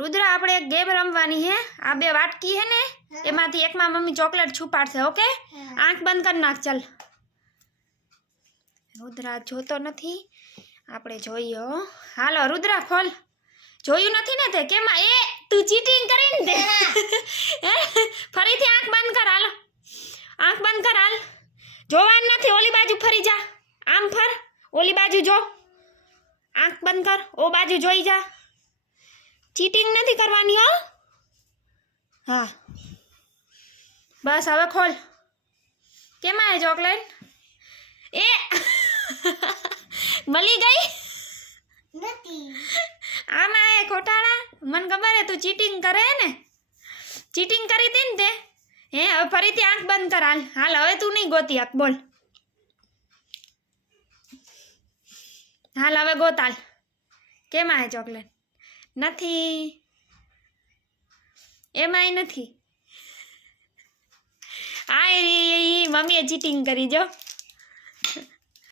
रुद्र આપણે એક ગેમ રમવાની હે આ બે વાટકી હે ને એમાંથી એકમાં મમ્મી ચોકલેટ છુપાડશે ઓકે આંખ બંધ કર નાખ ચાલ रुद्र જોતો નથી આપણે જોઈએ હો હાલો रुद्र ખોલ જોયું નથી ને તે કેમ એ તું ચીટિંગ કરીને દે ફરીથી આંખ બંધ કર હાલો આંખ બંધ કર હાલ જોવાનું નથી ઓલી બાજુ ફરી જા આમ ફર ઓલી બાજુ જો આંખ બંધ કર ઓ બાજુ જોઈ જા चीटिंग नहीं करवानी हो हाँ बस हवे खोल केम आए चॉकलेट ए मली गई नहीं आम आए खोटाड़ा मन खबर है तू चीटिंग करे ने चीटिंग करी थी ने हे હવે ફરીથી આંખ બંધ કર હાલ હાલ હવે તું નહીં ગોતી હક બોલ હાલ હવે ગોતાલ કેમ આए चॉकलेट નથી એમાંય નથી આ મમ્મીએ ચીટિંગ કરી જો